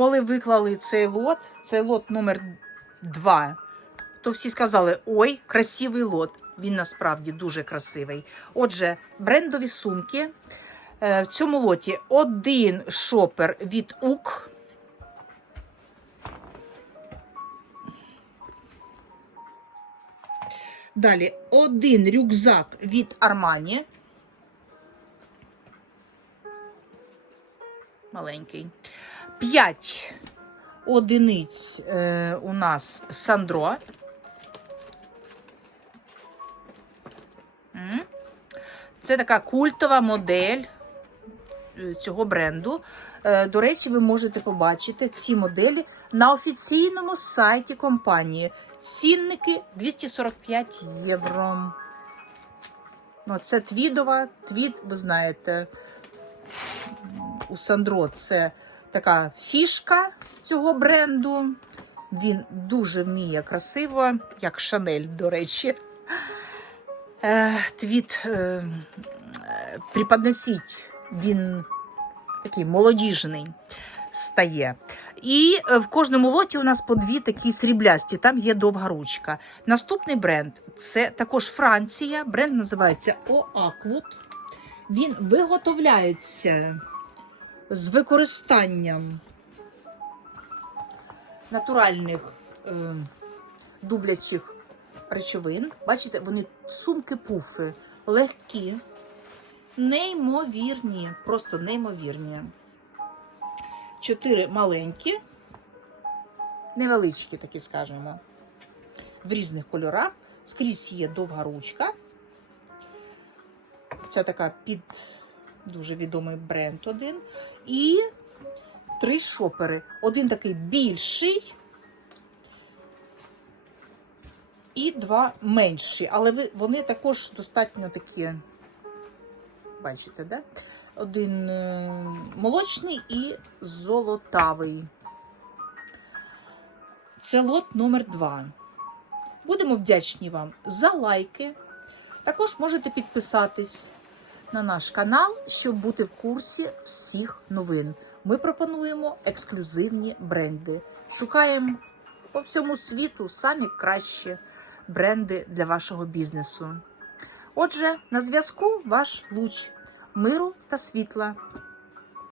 коли виклали цей лот, цей лот номер 2, то всі сказали: ой, красивий лот. Він насправді дуже красивий. Отже, брендові сумки. Е, В цьому лоті один шопер від УК. Далі один рюкзак від Армані. Маленький. П'ять одиниць е, у нас Сандро. Це така культова модель е, цього бренду. Е, До речі, ви можете побачити ці моделі на офіційному сайті компанії. Цінники 245 євро. Ну, це твідова. Твід, ви знаєте, у Сандро це така фішка цього бренду. Він дуже вміє красиво, як Шанель, до речі. Е, твіт е, е, він такий молодіжний стає. І е, в кожному лоті у нас по дві такі сріблясті, там є довга ручка. Наступний бренд це також Франція. Бренд називається Оаквуд. Він виготовляється з використанням натуральних е, дублячих речовин. Бачите, вони сумки-пуфи легкі, неймовірні, просто неймовірні. Чотири маленькі, невеличкі, такі скажемо, в різних кольорах. Скрізь є довга ручка. Це така під дуже відомий бренд один. І три шопери. Один такий більший. І два менші. Але вони також достатньо такі, бачите, да? Один е, молочний і золотавий. Це лот номер 2. Будемо вдячні вам за лайки. Також можете підписатись на наш канал, щоб бути в курсі всіх новин. Ми пропонуємо ексклюзивні бренди. Шукаємо по всьому світу самі кращі бренди для вашого бізнесу. Отже, на зв'язку ваш луч миру та світла.